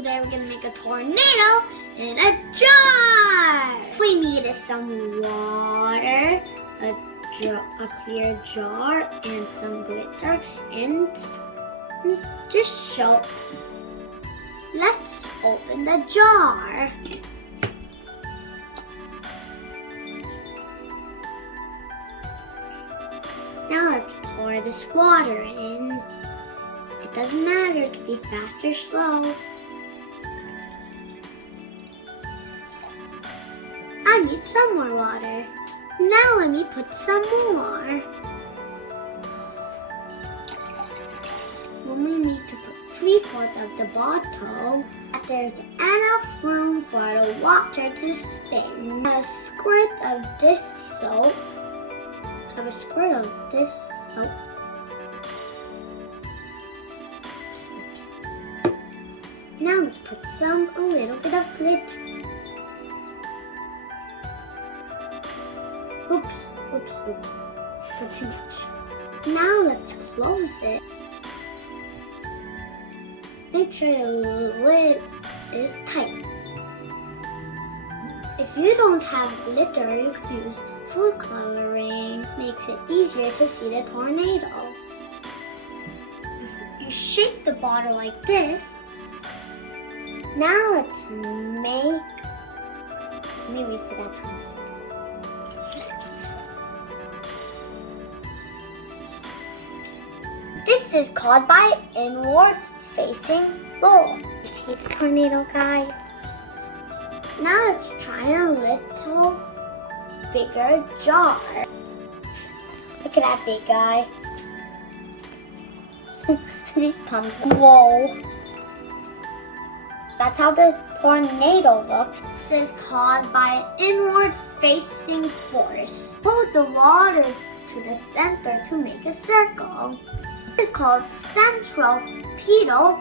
today we're gonna make a tornado in a jar. We need some water, a clear jar, and some glitter, and just soap. Let's open the jar. Now let's pour this water in. It doesn't matter, it can be fast or slow. I need some more water. Now let me put some more. We only need to put 3/4 of the bottle. There's enough room for the water to spin. A squirt of this soap. Now let's put a little bit of glitter. Oops. Put too much. Now let's close it. Make sure the lid is tight. If you don't have glitter, you can use food coloring. This makes it easier to see the tornado. You shake the bottle like this. Now let's make, let me read for that time. This is called by inward facing roll. You see the tornado, guys? Now let's try a little bigger jar. Look at that big guy. He comes. Whoa. That's how the tornado looks. This is caused by an inward facing force. Hold the water to the center to make a circle. This is called centripetal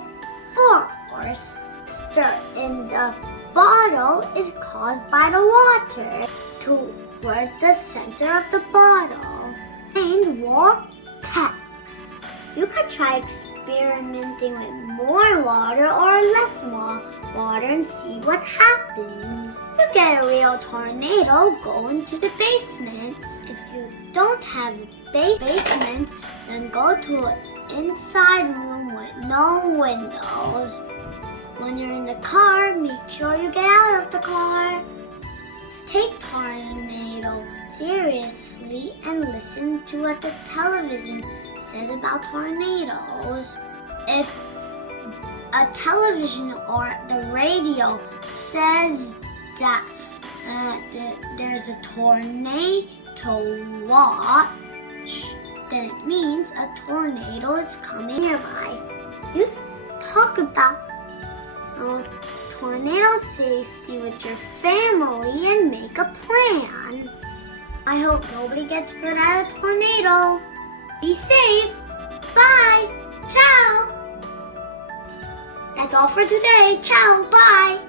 force. Stir in the bottle is caused by the water toward the center of the bottle. And vortex. You could try experimenting with more water or less water and see what happens. To get a real tornado, go into the basement. If you don't have a basement, then go to an inside room with no windows. When you're in the car, make sure you get out of the car. Take tornado seriously and listen to what the television says about tornadoes. If a television or the radio says that there's a tornado watch, then it means a tornado is coming nearby. You talk about tornado safety with your family and make a plan. I hope nobody gets hurt at a tornado. Be safe. Bye. Ciao. That's all for today. Ciao. Bye.